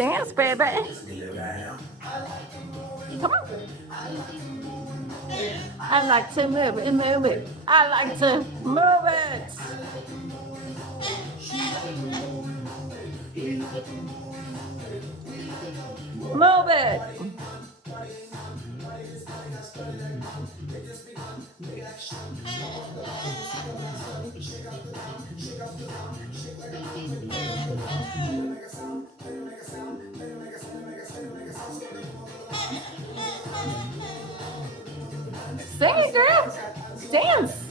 Dance, baby. Come on. I like to move it, move it. I like to move it. Move it. Sing it, girl. Dance.